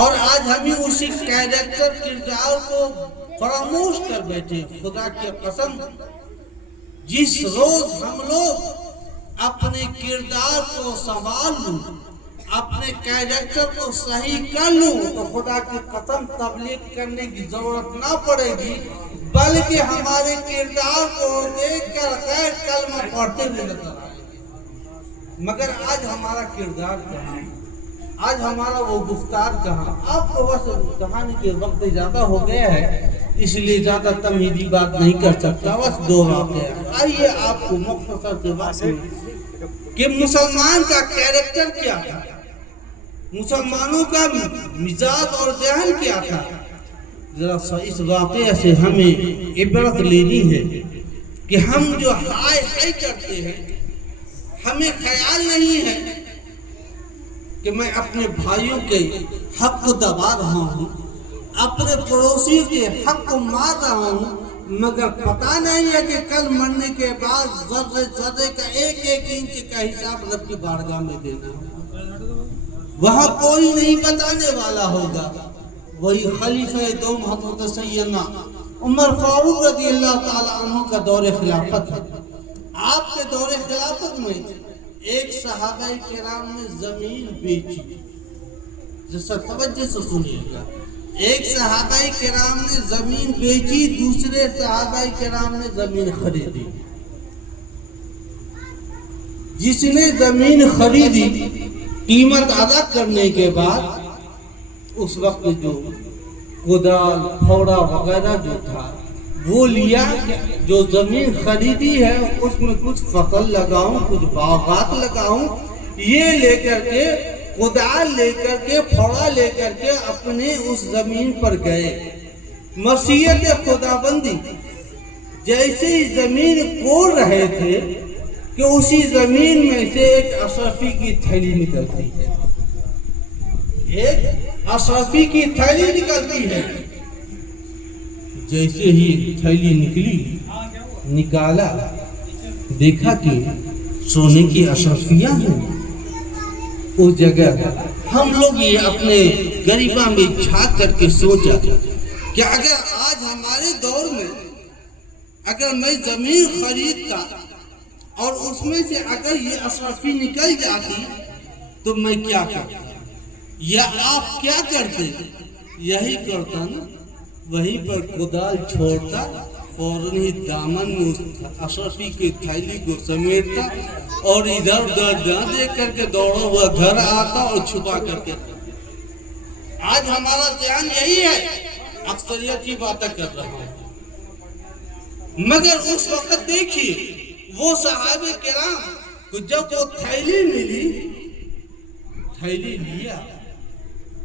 اور آج ہمیں اسی کیریکٹر کردار کو فراموش کر بیٹھے. خدا کی قسم جس روز ہم لوگ اپنے کردار کو سنبھال لوں، اپنے کیریکٹر کو صحیح کر لوں، تو خدا کی قسم تبلیغ کرنے کی ضرورت نہ پڑے گی، بلکہ ہمارے کردار کو دیکھ کر غیر کلمہ پڑھتے ہوئے نظر آئے گے. مگر آج ہمارا کردار کہاں، آج ہمارا وہ گفتار کہاں؟ آپ کو بس کہانی کے وقت زیادہ ہو گیا ہے، اس لیے زیادہ تمہیدی بات نہیں کر سکتا. بس دو واقعہ آئیے آپ کو مختصر سے وقت میں کہ مسلمان کا کیریکٹر کیا تھا، مسلمانوں کا مزاج اور ذہن کیا تھا. ذرا سا اس واقعے سے ہمیں عبرت لینی ہے کہ ہم جو ہائے ہائے کرتے ہیں، ہمیں خیال نہیں ہے کہ میں اپنے بھائیوں کے حق کو دبا رہا ہوں، اپنے پڑوسیوں کے حق کو مار رہا ہوں، مگر پتہ نہیں ہے کہ کل مرنے کے بعد ذرے ذرے کا ایک ایک انچ کا حساب رب کی بارگاہ میں دینا ہے. وہاں کوئی نہیں بتانے والا ہوگا. وہی خلیفہ دوم حضرت سیدنا عمر فاروق رضی اللہ تعالی عنہ کا دور خلافت ہے. آپ کے دور خلافت میں ایک صحابہ کرام نے زمین بیچی. جیسا توجہ سے سنیے گا، ایک صحابہ کرام نے زمین بیچی، دوسرے صحابہ کرام نے زمین خریدی. جس نے زمین خریدی قیمت ادا کرنے کے بعد اس وقت جو کدال پھوڑا وغیرہ جو تھا وہ لیا، جو زمین خریدی ہے اس میں کچھ فصل لگاؤں، کچھ باغات لگاؤں، یہ لے کر کے کدال لے کر کے پھوڑا لے کر کے اپنے اس زمین پر گئے. مشیت خدا بندی جیسے ہی زمین کوڑ رہے تھے کہ اسی زمین میں سے ایک اشرفی کی تھیلی نکلتی ہے، ایک اشرفی کی تھیلی نکلتی ہے. جیسے ہی تھیلی نکلی، نکالا، دیکھا کہ سونے کی اشرفیاں ہیں. اس جگہ ہم لوگ یہ اپنے غریباں میں جھانک کر کے سوچا کہ اگر آج ہمارے دور میں اگر میں زمین خریدتا اور اس میں سے اگر یہ اشرفی نکل جاتی تو میں کیا کرتا، یا آپ کیا کرتے؟ یہی کرتا نا، وہیں پر کدال چھوڑتا، فوراً ہی دامن میں اس اشرفی کی تھیلی کو سمیٹتا اور ادھر ادھر جا دے کر کے دوڑا ہوا گھر آتا اور چھپا کر کے. آج ہمارا ذہن یہی ہے، اکثریت کی باتیں کر رہا ہوں. مگر اس وقت دیکھیے وہ صحابہ کرام کو جب وہ تھیلی ملی، تھیلی لیا،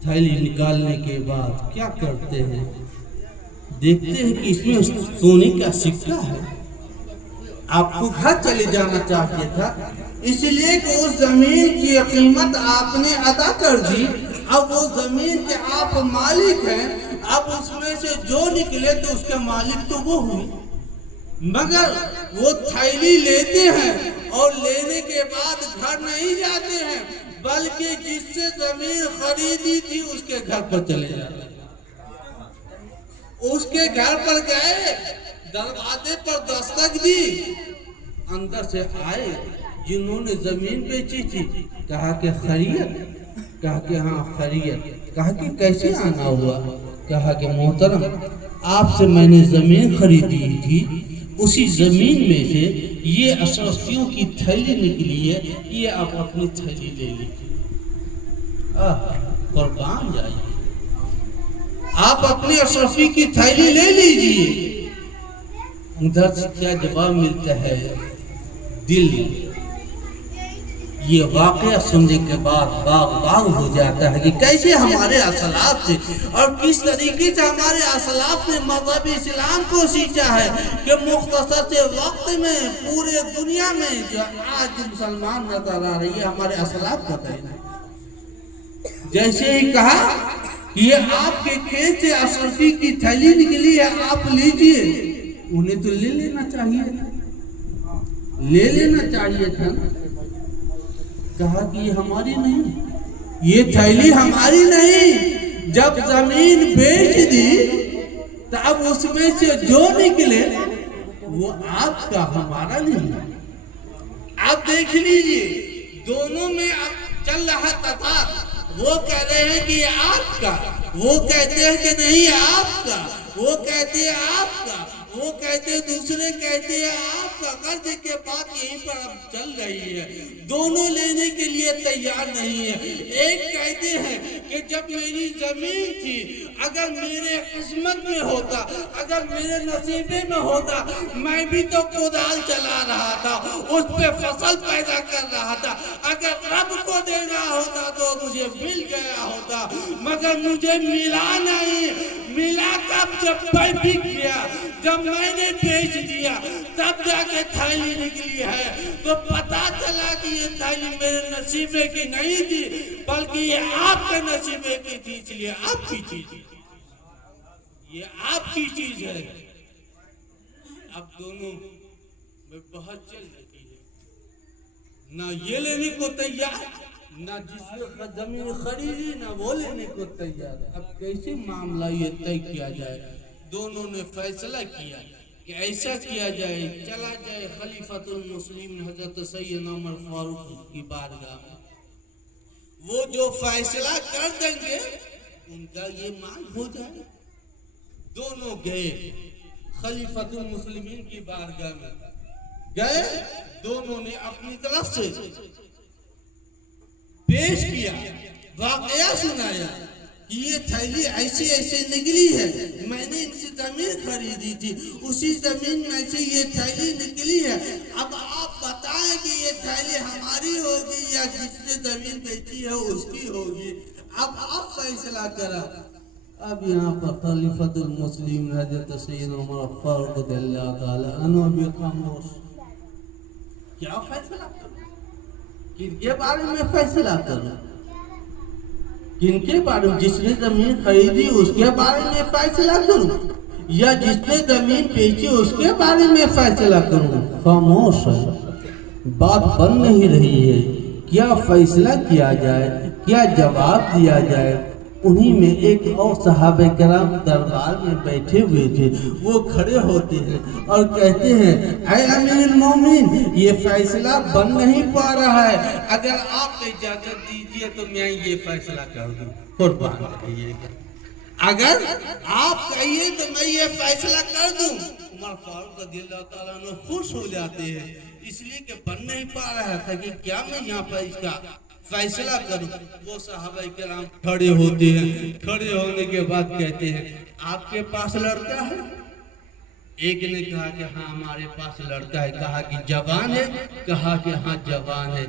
تھیلی نکالنے کے بعد کیا کرتے ہیں؟ دیکھتے ہیں کہ اس میں سونے کا سکہ ہے. آپ کو گھر چلے جانا چاہیے تھا، اس لیے کہ اس زمین کی قیمت آپ نے ادا کر دی. اب وہ زمین کے آپ مالک ہیں، اب اس میں سے جو نکلے تو اس کے مالک تو وہ ہوئی. مگر وہ تھیلی لیتے ہیں اور لینے کے بعد گھر نہیں جاتے ہیں، بلکہ جس سے زمین خریدی تھی اس کے گھر پر چلے جاتے ہیں. اس کے گھر پر گئے، دروازے پر دستک دی، اندر سے آئے جنہوں نے زمین بیچی تھی. کہا کہ خیریت؟ کہا کہ ہاں خیریت. کہا کہ کیسے آنا ہوا؟ کہا کہ محترم آپ سے میں نے زمین خریدی تھی، اسی زمین میں سے یہ اشرفیوں کی تھیلی نکلی ہے، یہ آپ اپنی تھیلی لے لیجیے. قربان جائیے، آپ اپنی اشرفی کی تھیلی لے لیجیے. ادھر سے کیا جواب ملتا ہے؟ دل یہ واقعہ سننے کے بعد باغ باغ ہو جاتا ہے کہ کیسے ہمارے اسلاف سے اور کس طریقے سے ہمارے اسلاف نے مذہب اسلام کو سیکھا ہے کہ مختصر سے وقت میں پورے دنیا میں جو آج مسلمان نظر آ رہی ہے ہمارے اسلاف کا دین ہے. جیسے ہی کہا یہ آپ کے کھیت سے اشرفی کی تھیلی نکلی ہے، آپ لیجئے. انہیں تو لے لینا چاہیے تھا، لے لینا چاہیے تھا. کہا کہ یہ ہماری نہیں، یہ تھیلی ہماری نہیں، جب زمین بیچ دی تو اب اس میں سے جو نکلے وہ آپ کا، ہمارا نہیں۔ آپ دیکھ لیجئے دونوں میں اب چل رہا تضاد، وہ کہہ رہے ہیں کہ یہ آپ کا، وہ کہتے ہیں کہ نہیں آپ کا، وہ کہتے ہیں آپ کا، وہ کہتے ہیں، دوسرے کہتے ہیں آپ کا۔ غرض کے بات یہیں پر اب چل رہی ہے، دونوں لینے کے لیے تیار نہیں ہے۔ ایک کہتے ہیں کہ جب میری زمین تھی، اگر میرے قسمت میں ہوتا، اگر میرے نصیبے میں ہوتا، میں بھی تو کودال چلا رہا تھا، اس پہ فصل پیدا کر رہا تھا، اگر رب کو دینا ہوتا تو مجھے مل گیا ہوتا، مگر مجھے ملا نہیں۔ ملا کب؟ جب میں بک گیا، جب میں نے بیچ دیا، تب جا کے تھیلی نکلی ہے۔ تو پتا چلا کہ یہ تھیلی میرے نصیبے کی نہیں تھی، بلکہ یہ آپ کے نصیبے کی تھی، اس لیے آپ کی چیز ہے، یہ آپ کی چیز ہے۔ اب دونوں میں بہت چل رہی ہے، نہ یہ لینے کو تیار، نہ جس نے زمین خریدی نہ وہ لینے کو تیار۔ اب کیسے معاملہ یہ طے کیا جائے؟ دونوں نے فیصلہ کیا کہ ایسا کیا جائے، چلا جائے خلیفۃ المسلمین حضرت سیدنا عمر فاروق کی بارگاہ میں، وہ جو فیصلہ کر دیں گے ان کا یہ مان ہو جائے۔ دونوں گئے خلیفۃ المسلمین کی بارگاہ میں، گئے، دونوں نے اپنی طرف سے پیش کیا، واقعہ سنایا کہ یہ تھیلی ایسے ایسے نکلی ہے، میں نے ان سے زمین خریدی تھی، اسی زمین میں سے یہ تھیلی نکلی ہے، اب آپ بتائیں کہ یہ تھیلی ہماری ہوگی یا جس نے زمین بیچی ہے اس کی ہوگی؟ اب آپ فیصلہ کرا۔ اب یہاں پر خلیفۃ المسلمین حضرت سیدنا عمر فاروق رضی اللہ تعالی عنہ بھی خاموش۔ کیا فیصلہ کرو؟ کن کے بارے میں فیصلہ کرو؟ کن کے بارے میں؟ جس نے زمین خریدی اس کے بارے میں فیصلہ کروں یا جس نے زمین بیچی اس کے بارے میں فیصلہ کروں؟ خاموش ہے، بات بن نہیں رہی ہے، کیا فیصلہ کیا جائے، کیا جواب دیا جائے؟ انہی میں ایک اور صحابہ کرام دربار میں بیٹھے ہوئے تھے، وہ کھڑے ہوتے ہیں اور کہتے ہیں، اے امیر المومنین، یہ فیصلہ بن نہیں پا رہا ہے، اگر آپ اجازت دیجئے تو میں یہ فیصلہ کر دوں۔ قربان رہیے گا، اگر آپ کہیے تو میں یہ فیصلہ کر دوں۔ عمر فاروق رضی اللہ تعالیٰ عنہ خوش ہو جاتے ہیں، اس لیے کہ بن نہیں پا رہا تھا کہ کیا میں یہاں پر اس کا فیصلہ کروں۔ وہ صحابہ کرام کھڑے ہوتے ہیں، کھڑے ہونے کے بعد کہتے ہیں، آپ کے پاس لڑکا ہے؟ ایک نے کہا کہ ہاں ہمارے پاس لڑکا ہے۔ کہا کہ جوان ہے؟ کہا کہ ہاں جوان ہے۔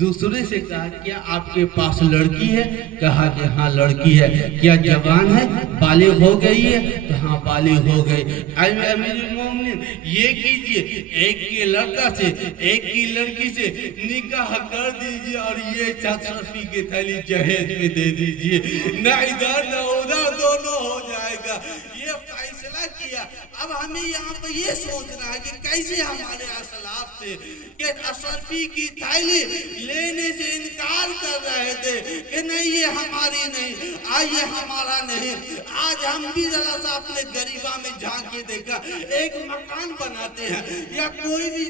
دوسرے سے کہا کیا آپ کے پاس لڑکی ہے؟ کہا کہ ہاں لڑکی ہے۔ کیا جوان ہے؟ بالغ ہو گئی ہے؟ کہ ہاں بالغ ہو گئی۔ اے امیر المومنین، یہ کیجئے، ایک کی لڑکا سے ایک کی لڑکی سے نکاح کر دیجئے اور یہ چترفی کی تھیلی جہیز میں دے دیجئے، نہ ادھر نہ ادھر، دونوں ہو جائے گا۔ یہ فیصلہ کیا۔ اب ہمیں یہاں پہ یہ سوچنا ہے کہ کیسے ہمارے اسلاف تھے کہ اشرفی کی تھیلی لینے سے انکار کر رہے تھے کہ نہیں یہ ہماری نہیں، یہ ہمارا نہیں۔ آج ہم بھی ذرا سا اپنے غریبہ میں جھانک کے دیکھا، ایک مکان بناتے ہیں یا کوئی بھی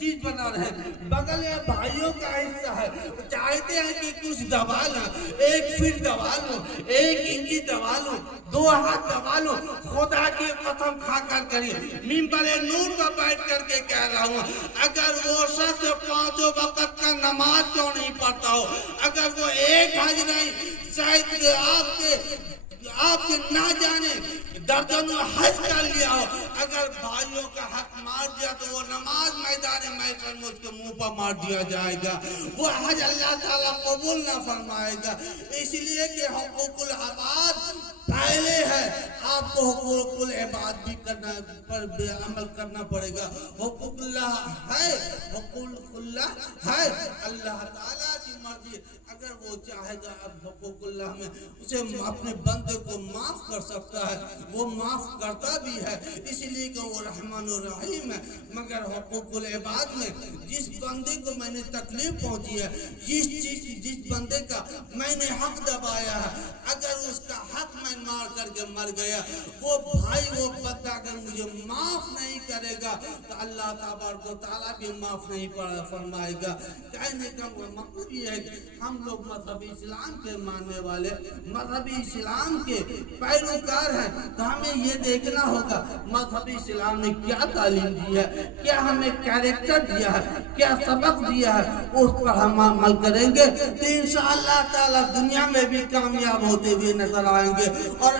چیز بنا رہے ہیں، بغل میں بھائیوں کا حصہ ہے، چاہتے ہیں کہ کچھ دبا لیں، 1 فٹ دبا لوں، 1 انچی دبا لوں، 2 ہاتھ دبا لوں۔ خدا کی قسم کھا کر کریے، منبر نور پر بیٹھ کر کے کہہ رہا ہوں، اگر وہ شخص 5 وقت کا نماز کیوں نہیں پڑھتا ہو، اگر وہ ایک حج نہیں، شاید آپ کے نہ جانے درجنوں حج کر لیا ہو، اگر بھائیوں کا حق مار دیا تو وہ نماز میدان محشر میں اس کے منہ پر مار دیا جائے گا، وہ حج اللہ تعالیٰ قبول نہ فرمائے گا۔ اس لیے کہ حقوق العباد پہلے ہے، آپ کو حقوق العباد بھی کرنا پر عمل کرنا پڑے گا۔ حقوق اللہ ہے، حقوق اللہ ہے، اللہ تعالیٰ کی مرضی، اگر وہ چاہے گا اب حقوق اللہ میں اسے اپنے بندے کو معاف کر سکتا ہے، وہ معاف کرتا بھی ہے، اس لیے کہ وہ رحمان الرحیم ہے۔ میں، مگر حقوق العباد میں جس بندے کو میں نے تکلیف پہنچی ہے، جس بندے کا میں نے حق دبایا ہے، اگر اس کا حق میں مار کر کے مر گیا، وہ بھائی وہ بندہ اگر مجھے معاف نہیں کرے گا تو اللہ تبارک و تعالیٰ بھی معاف نہیں فرمائے گا۔ کہنے کا مطلب یہ ہے کہ ہم لوگ مذہب اسلام کے ماننے والے، مذہب اسلام کے پیروکار ہیں، تو ہمیں یہ دیکھنا ہوگا مذہب اسلام نے کیا تعلیم دی ہے، کیا ہمیں کیریکٹر دیا ہے، کیا سبق دیا ہے، اس پر ہم عمل کریں گے تو انشاءاللہ تعالیٰ دنیا میں بھی کامیاب ہوتے ہوئے نظر آئیں گے اور